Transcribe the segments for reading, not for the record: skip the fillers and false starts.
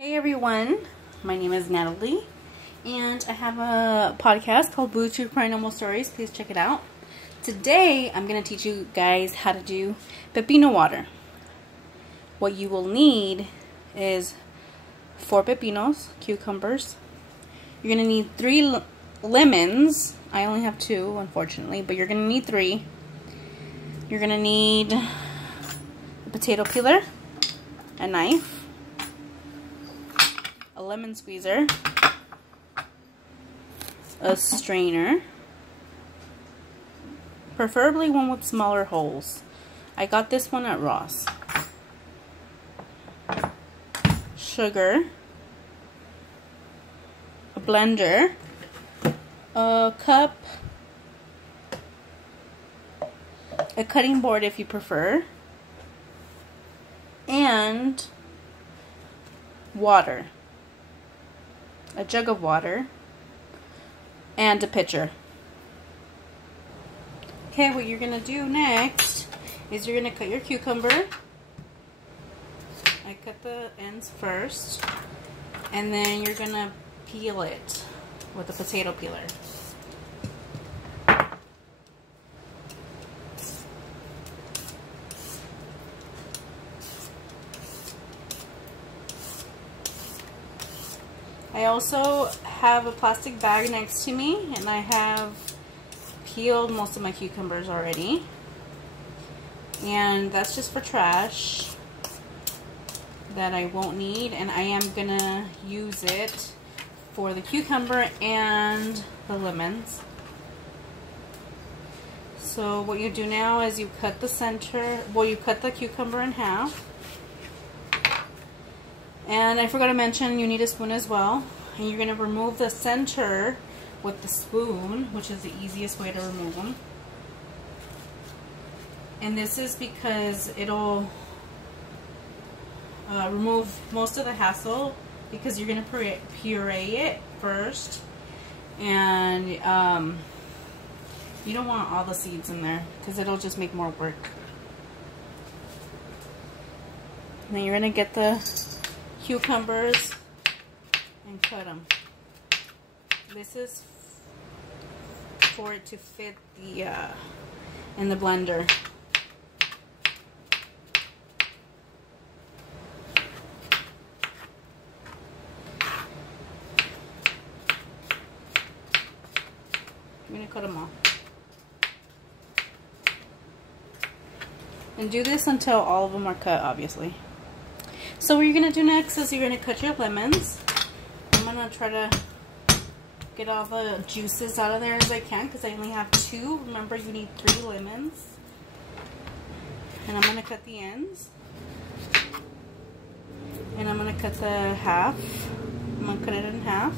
Hey everyone, my name is Natalie, and I have a podcast called Boo True Paranormal Stories. Please check it out. Today, I'm going to teach you guys how to do pepino water. What you will need is 4 pepinos, cucumbers. You're going to need 3 lemons. I only have 2, unfortunately, but you're going to need 3. You're going to need a potato peeler, a knife, a lemon squeezer, a strainer, preferably one with smaller holes. I got this one at Ross. Sugar, a blender, a cup, a cutting board if you prefer, and water. A jug of water, and a pitcher. Okay, what you're going to do next is you're going to cut your cucumber. I cut the ends first, and then you're going to peel it with a potato peeler. I also have a plastic bag next to me, and I have peeled most of my cucumbers already. And that's just for trash that I won't need, and I am gonna use it for the cucumber and the lemons. So what you do now is you cut the center, well, you cut the cucumber in half. And I forgot to mention, you need a spoon as well. And you're going to remove the center with the spoon, which is the easiest way to remove them. And this is because it'll remove most of the hassle, because you're going to puree it first. And you don't want all the seeds in there, because it'll just make more work. Now you're going to get the cucumbers and cut them. This is for it to fit the in the blender. I'm gonna cut them all. And do this until all of them are cut, obviously. So what you're going to do next is you're going to cut your lemons. I'm going to try to get all the juices out of there as I can, because I only have 2. Remember, you need 3 lemons. And I'm going to cut the ends. And I'm going to cut the half. I'm going to cut it in half.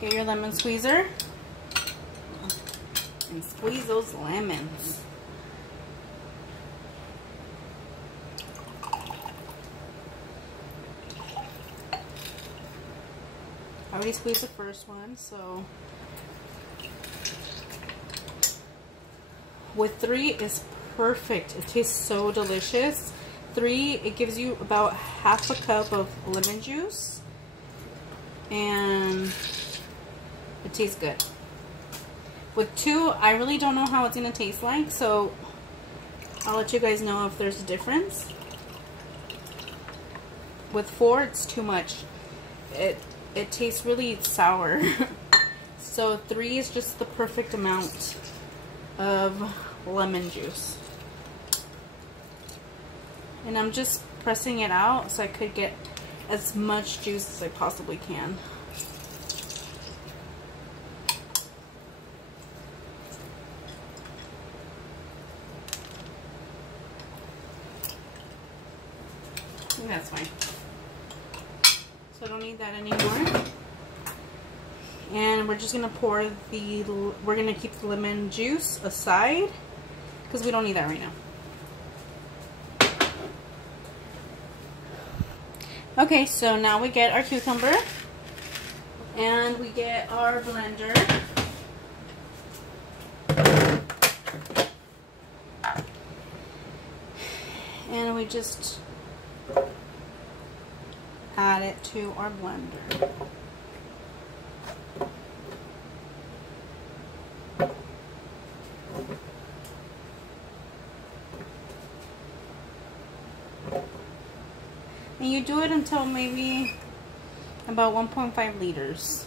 Get your lemon squeezer. And squeeze those lemons. I already squeezed the first one, so with 3 is perfect. It tastes so delicious. 3, it gives you about half a cup of lemon juice, and it tastes good. With 2, I really don't know how it's going to taste like, so I'll let you guys know if there's a difference. With 4, it's too much. It tastes really sour. So 3 is just the perfect amount of lemon juice. And I'm just pressing it out so I could get as much juice as I possibly can. I think that's fine. So I don't need that anymore. And we're just gonna we're gonna keep the lemon juice aside, because we don't need that right now. Okay, so now we get our cucumber, and we get our blender. And we me just add it to our blender. And you do it until maybe about 1.5 liters.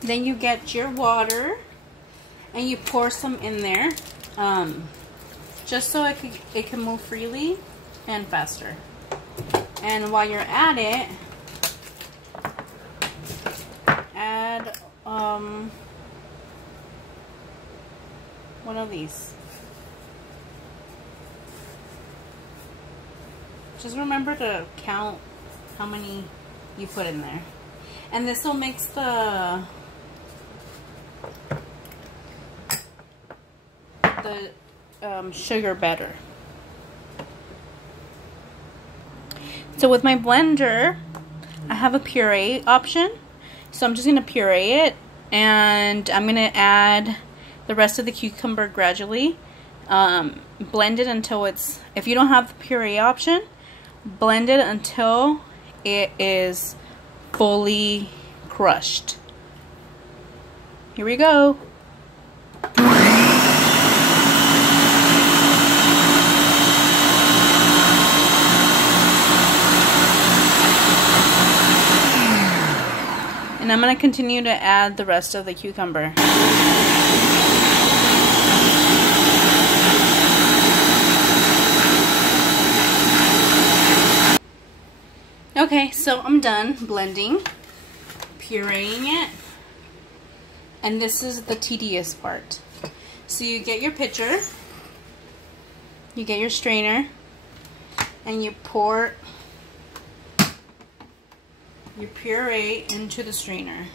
Then you get your water and you pour some in there, just so it can move freely and faster. And while you're at it, add one of these. Just remember to count how many you put in there. And this will mix the sugar better. So with my blender, I have a puree option. So I'm just going to puree it, and I'm going to add the rest of the cucumber gradually. Blend it until it's, if you don't have the puree option, blend it until it is fully crushed. Here we go. And I'm going to continue to add the rest of the cucumber. Okay, so I'm done blending, pureeing it, and this is the tedious part. So you get your pitcher, you get your strainer, and you pour your puree into the strainer.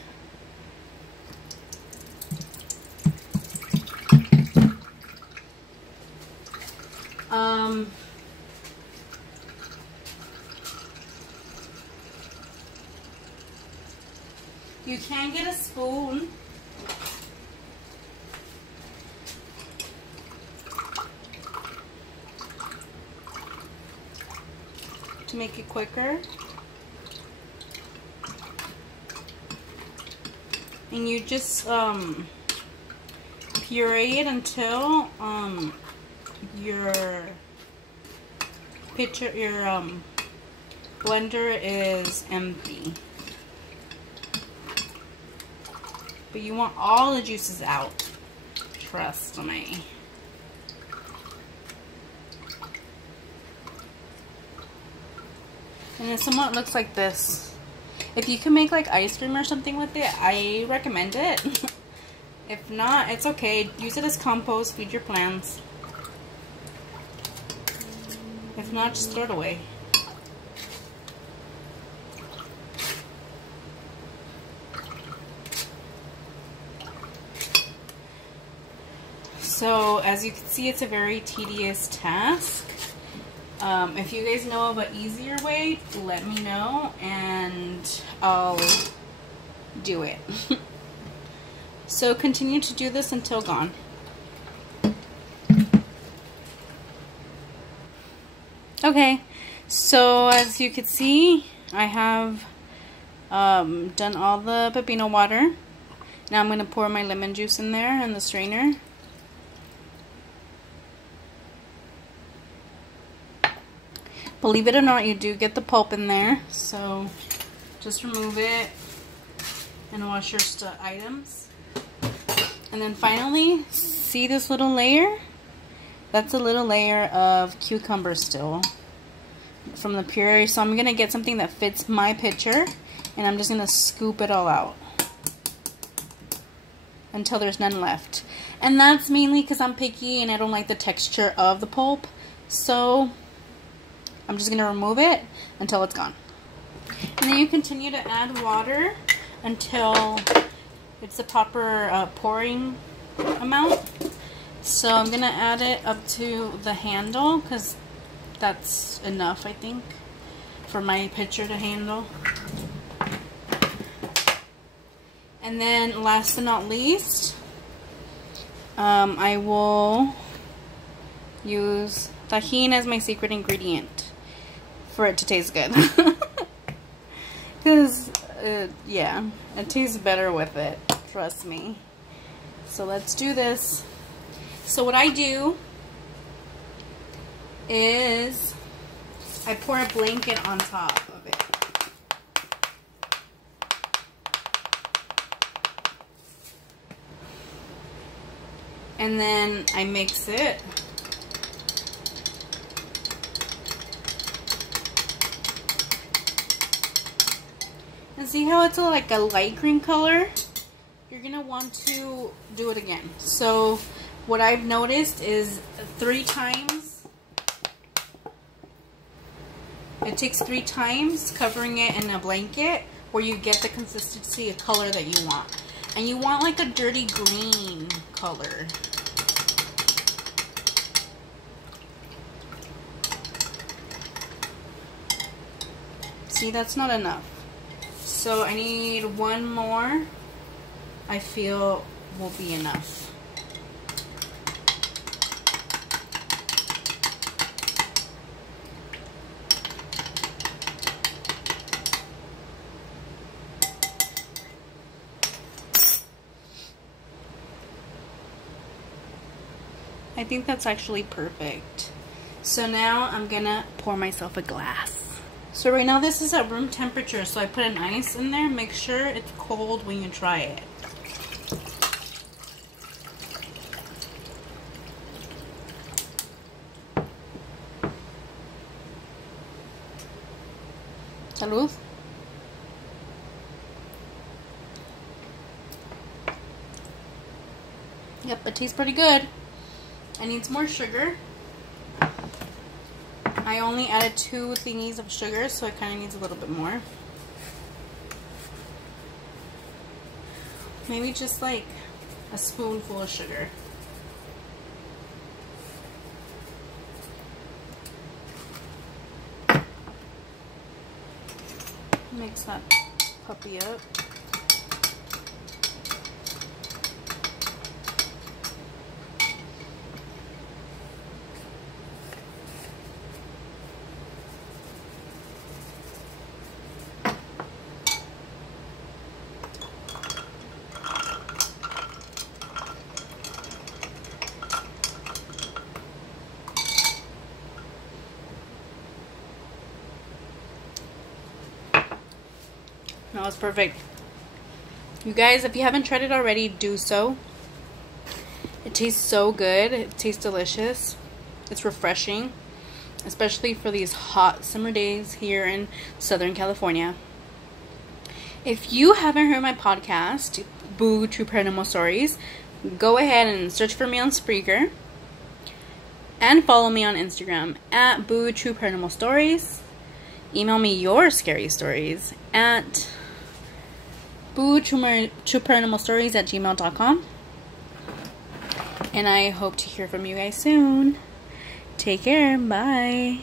You can get a spoon. To make it quicker. And you just puree it until your pitcher, your blender is empty. But you want all the juices out. Trust me. And it somewhat looks like this. If you can make like ice cream or something with it, I recommend it. If not, it's okay. Use it as compost, feed your plants. If not, just throw it away. So, as you can see, it's a very tedious task. If you guys know of an easier way, let me know and I'll do it. So continue to do this until gone. Okay, so as you can see, I have done all the pepino water. Now I'm going to pour my lemon juice in there in the strainer. Believe it or not, you do get the pulp in there, so just remove it and wash your items. And then finally, see this little layer? That's a little layer of cucumber still from the puree. So I'm going to get something that fits my pitcher, and I'm just going to scoop it all out until there's none left. And that's mainly because I'm picky and I don't like the texture of the pulp. So I'm just going to remove it until it's gone. And then you continue to add water until it's the proper pouring amount. So I'm going to add it up to the handle because that's enough, I think, for my pitcher to handle. And then last but not least, I will use Tajín as my secret ingredient for it to taste good. Because, yeah, it tastes better with it. Trust me. So let's do this. So what I do is I pour a blanket on top of it. And then I mix it. And see how it's like a light green color? You're gonna want to do it again. So what I've noticed is 3 times. It takes 3 times covering it in a blanket where you get the consistency of color that you want. And you want like a dirty green color. See, that's not enough. So I need 1 more. I feel will be enough. I think that's actually perfect. So now I'm gonna pour myself a glass. So right now this is at room temperature, so I put an ice in there. Make sure it's cold when you try it. Salud. Yep, it tastes pretty good. It needs more sugar. I only added 2 thingies of sugar, so it kind of needs a little bit more. Maybe just like a spoonful of sugar. Mix that puppy up. That was perfect. You guys, if you haven't tried it already, do so. It tastes so good. It tastes delicious. It's refreshing, especially for these hot summer days here in Southern California. If you haven't heard my podcast, Boo True Paranormal Stories, go ahead and search for me on Spreaker. And follow me on Instagram at Boo True Paranormal Stories. Email me your scary stories at bootrueparanormalstories@gmail.com. And I hope to hear from you guys soon. Take care. Bye.